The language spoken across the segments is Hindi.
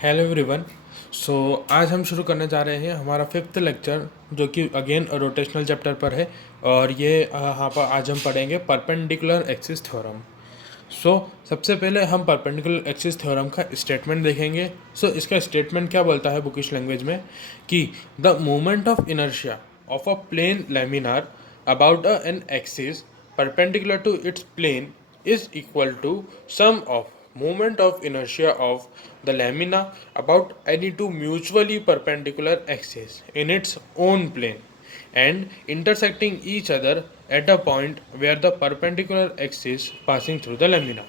Hello everyone. सो आज हम शुरू करने जा रहे हैं हमारा फिफ्थ लेक्चर, जो कि अगेन रोटेशनल चैप्टर पर है। और ये यहाँ पर आज हम पढ़ेंगे परपेंडिकुलर एक्सिस थ्योरम। सो सबसे पहले हम परपेंडिकुलर एक्सिस थ्योरम का स्टेटमेंट देखेंगे। इसका स्टेटमेंट क्या बोलता है बुकिश लैंग्वेज में कि the moment of inertia of a plane laminar about an axis perpendicular to its plane is equal to sum of moment of inertia of the lamina about any two mutually perpendicular axes in its own plane and intersecting each other at a point where the perpendicular axis passing through the lamina।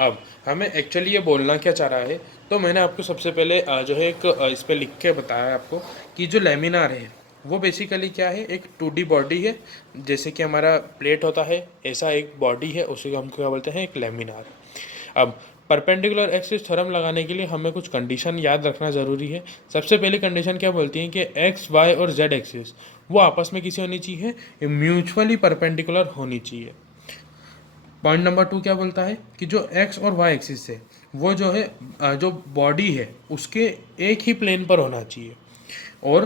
अब हमें एक्चुअली ये बोलना क्या चाह रहा है, तो मैंने आपको सबसे पहले जो है एक इस पर लिख के बताया आपको कि जो लेमिनार है वो बेसिकली क्या है, एक 2D बॉडी है। जैसे कि हमारा प्लेट होता है, ऐसा एक बॉडी है, उसी को हम क्या बोलते हैं, एक लेमिनार। अब परपेंडिकुलर एक्सिस थ्योरम लगाने के लिए हमें कुछ कंडीशन याद रखना ज़रूरी है। सबसे पहली कंडीशन क्या बोलती है कि एक्स वाई और जेड एक्सिस वो आपस में किसी होनी चाहिए, म्यूचुअली परपेंडिकुलर होनी चाहिए। पॉइंट नंबर 2 क्या बोलता है कि जो एक्स और वाई एक्सिस है वो जो है जो बॉडी है उसके एक ही प्लेन पर होना चाहिए। और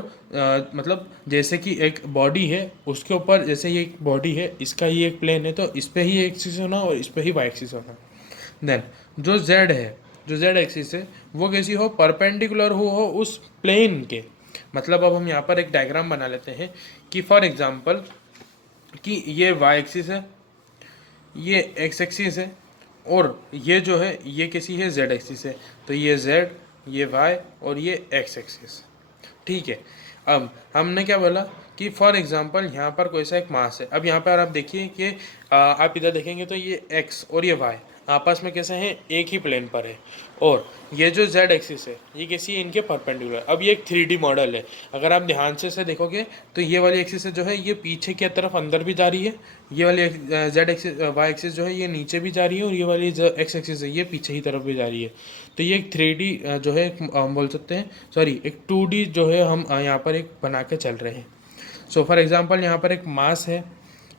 मतलब जैसे कि एक बॉडी है उसके ऊपर, जैसे ये एक बॉडी है, इसका ये एक प्लेन है, तो इस पे ही एक्सिस होना और इस पे ही वाई एक्सिस होना। देन जो जेड है, जो जेड एक्सिस है वो कैसी हो, परपेंडिकुलर हो उस प्लेन के। मतलब अब हम यहाँ पर एक डायग्राम बना लेते हैं कि फॉर एग्जांपल कि ये वाई एक्सिस है, ये एक्स एक्सिस है, और ये जो है ये किसी है जेड एक्सिस है। तो ये जेड, ये वाई और ये एक्स एक्सिस। ठीक है। अब हमने क्या बोला कि फॉर एग्जांपल यहाँ पर कोई सा एक मास है। अब यहाँ पर आप देखिए कि आप इधर देखेंगे तो ये एक्स और ये वाई आपस में कैसे हैं, एक ही प्लेन पर है। और ये जो जेड एक्सिस है ये कैसी है, इनके परपेंडिकुलर। अब ये एक 3D मॉडल है। अगर आप ध्यान से देखोगे तो ये वाली एक्सिस जो है ये पीछे की तरफ अंदर भी जा रही है, ये वाली जेड एक्सिस वाई एक्सिस जो है ये नीचे भी जा रही है, और ये वाली एक्स एक्सिस है ये पीछे की तरफ भी जा रही है। तो ये एक 3D जो है हम बोल सकते हैं, सॉरी एक 2D जो है हम यहाँ पर एक बना के चल रहे हैं। सो फॉर एग्जांपल यहाँ पर एक मास है,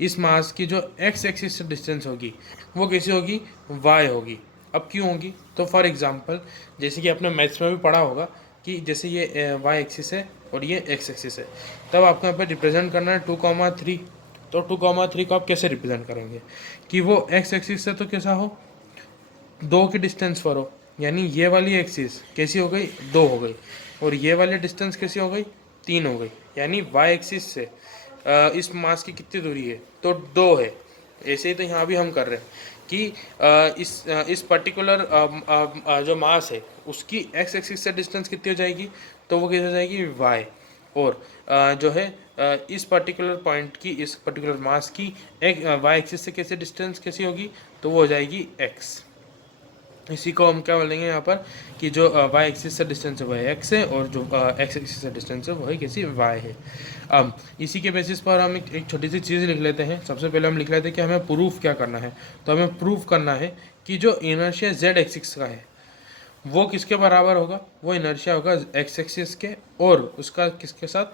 इस मास की जो एक्स एक्सिस से डिस्टेंस होगी वो कैसी होगी, वाई होगी। अब क्यों होगी, तो फॉर एग्जांपल जैसे कि आपने मैथ्स में भी पढ़ा होगा कि जैसे ये वाई एक्सिस है और ये एक्स एक्सिस है, तब आपको यहाँ पर रिप्रेजेंट करना है 2,3। तो 2,3 को आप कैसे रिप्रेजेंट करेंगे कि वो एक्स एक्सिस से तो कैसा हो, 2 की डिस्टेंस पर हो। यानी ये वाली एक्सिस कैसी हो गई, 2 हो गई, और ये वाली डिस्टेंस कैसी हो गई, 3 हो गई। यानी वाई एक्सिस से इस मास की कितनी दूरी है, तो 2 है। ऐसे ही तो यहाँ भी हम कर रहे हैं कि इस पर्टिकुलर जो मास है उसकी एक्स एक्सिस से डिस्टेंस कितनी हो जाएगी, तो वो कैसे हो जाएगी, वाई। और जो है इस पर्टिकुलर पॉइंट की, इस पर्टिकुलर मास की एक वाई एक्सिस से कैसे डिस्टेंस कैसी होगी, तो वो हो जाएगी एक्स। इसी को हम क्या बोलेंगे यहाँ पर कि जो वाई एक्सिस से डिस्टेंस है वो है एक्स है, और जो एक्स एक्सिस से डिस्टेंस है वो है किसी वाई है। अब इसी के बेसिस पर हम एक छोटी सी चीज़ लिख लेते हैं। सबसे पहले हम लिख लेते हैं कि हमें प्रूफ क्या करना है। तो हमें प्रूफ करना है कि जो इनर्शिया जेड एक्सिस का है वो किसके बराबर होगा, वो इनर्शिया होगा एक्स एक्सिस के, और उसका किसके साथ,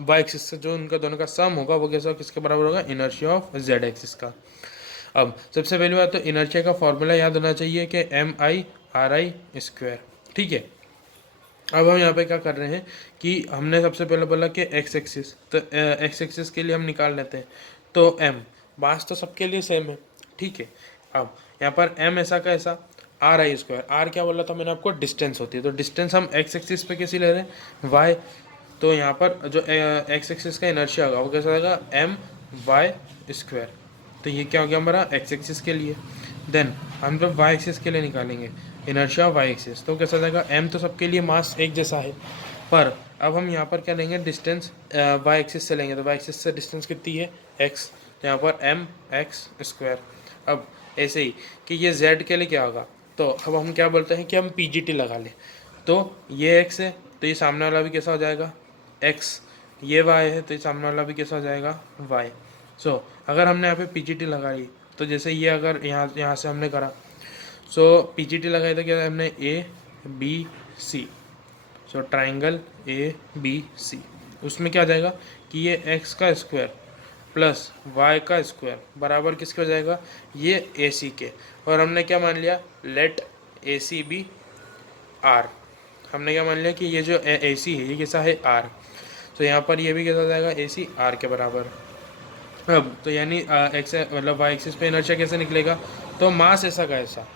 वाई एक्सिस से जो उनका दोनों का सम होगा वो कैसा किसके बराबर होगा, इनर्शिया ऑफ जेड एक्सिस का। अब सबसे पहली बात तो इनर्शिया का फॉर्मूला याद होना चाहिए कि MI/RI²। ठीक है। अब हम यहाँ पे क्या कर रहे हैं कि हमने सबसे पहले बोला कि एक्स एक्सिस, तो एक्स एक्सिस के लिए हम निकाल लेते हैं। तो एम मास तो सबके लिए सेम है। ठीक है। अब यहाँ पर एम ऐसा का ऐसा, RI²। आर क्या बोला था मैंने आपको, डिस्टेंस होती है। तो डिस्टेंस हम एक्स एक्सिस पे कैसी ले रहे हैं, वाई। तो यहाँ पर जो एक्स एक्सिस का इनर्शिया होगा वो कैसा होगा, MY²। तो ये क्या हो गया हमारा एक्स एक्सिस के लिए। देन हम जब वाई एक्सिस के लिए निकालेंगे इनर्शिया वाई एक्सिस, तो कैसा जाएगा, एम तो सबके लिए मास एक जैसा है, पर अब हम यहाँ पर क्या लेंगे, डिस्टेंस वाई एक्सिस से लेंगे। तो वाई एक्सिस से डिस्टेंस कितनी है, एक्स। तो यहाँ पर MX²। अब ऐसे ही कि ये जेड के लिए क्या होगा, तो अब हम क्या बोलते हैं कि हम PGT लगा लें। तो ये एक्स है तो ये सामने वाला भी कैसा हो जाएगा, एक्स। ये वाई है तो ये सामने वाला भी कैसा हो जाएगा, वाई। अगर हमने यहाँ पे PGT लगाई, तो जैसे ये अगर यहाँ से हमने करा, PGT लगाई तो क्या हमने ABC। ट्राइंगल ABC, उसमें क्या हो जाएगा कि ये एक्स का स्क्वायर प्लस वाई का स्क्वायर बराबर किसके हो जाएगा, ये AC के। और हमने क्या मान लिया, लेट AC बी आर। हमने क्या मान लिया कि ये जो ए सी है ये कैसा है, आर। तो यहाँ पर ये भी कैसा हो जाएगा, ए सी आर के बराबर। अब तो यानी एक्स मतलब वाई एक्सिस पे इनर्शिया कैसे निकलेगा, तो मास ऐसा का ऐसा,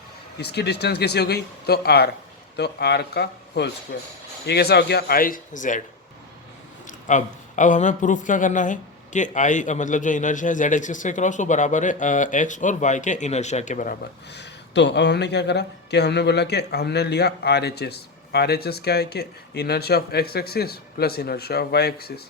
इसकी डिस्टेंस कैसी हो गई, तो आर, तो आर का होल स्क्वायर, ये कैसा हो गया, आई जेड। अब हमें प्रूफ क्या करना है कि आई मतलब जो इनर्शिया है जेड एक्सिस के क्रॉस वो बराबर है एक्स और वाई के इनर्शिया के बराबर। तो अब हमने क्या करा कि हमने बोला कि हमने लिया R H S. R H S क्या है कि inertia of X axis plus inertia of Y axis.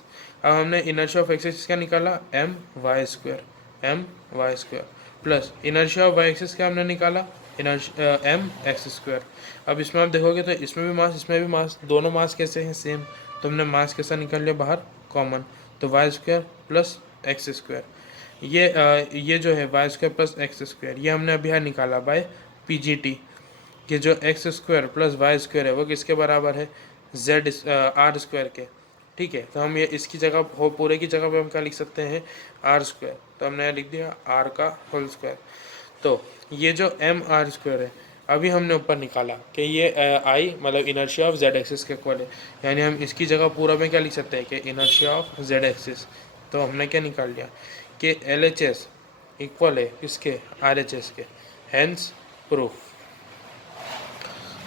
अब हमने इनर्शिया ऑफ एक्स एक्सिस क्या निकाला, M Y square plus inertia of Y axis क्या हमने निकाला, इनर्शिया एम एक्स स्क्वायर। अब इसमें आप देखोगे तो इसमें भी मास इसमें भी मास, दोनों मास कैसे हैं, सेम। तो हमने मास कैसा निकाल लिया बाहर, कॉमन, तो Y square plus X square. ये जो है Y square plus X square ये हमने अभी यहाँ निकाला बाय पी जी टी, कि जो X square plus Y square है वो किसके बराबर है, जेड आर स्क्वायर के। ठीक है, तो हम ये इसकी जगह हो पूरे की जगह पे हम क्या लिख सकते हैं, आर स्क्वायर। तो हमने यहाँ लिख दिया आर का होल स्क्वायर। तो ये जो एम आर स्क्वायर है अभी हमने ऊपर निकाला कि ये आई मतलब इनर्शिया ऑफ जेड एक्सिस के इक्वल है, यानी हम इसकी जगह पूरा में क्या लिख सकते हैं कि इनर्शिया ऑफ जेड एक्सिस। तो हमने क्या निकाल लिया कि एल एच एस इक्वल है किसके, आर एच एस के, हैंस प्रूफ।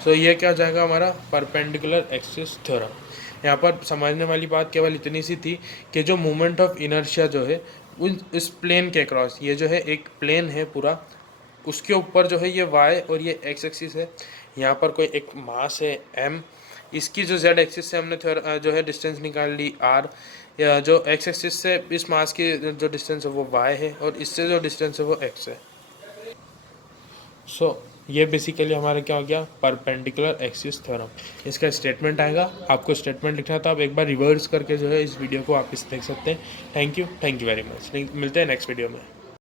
तो ये क्या हो जाएगा हमारा परपेंडिकुलर एक्सिस थ्योरम। यहाँ पर समझने वाली बात केवल इतनी सी थी कि जो मोमेंट ऑफ इनर्शिया जो है उन इस प्लेन के क्रॉस, ये जो है एक प्लेन है पूरा, उसके ऊपर जो है ये वाई और ये एक्स एक्सिस है, यहाँ पर कोई एक मास है एम, इसकी जो जेड एक्सिस से हमने जो है डिस्टेंस निकाल ली आर, या जो एक्स एक्सिस से इस मास की जो डिस्टेंस है वो वाई है और इससे जो डिस्टेंस है वो एक्स है। सो ये बेसिकली हमारा क्या हो गया, परपेंडिकुलर एक्सिस थ्योरम। इसका स्टेटमेंट आएगा, आपको स्टेटमेंट लिखना था, आप एक बार रिवर्स करके जो है इस वीडियो को वापस देख सकते हैं। थैंक यू वेरी मच, मिलते हैं नेक्स्ट वीडियो में।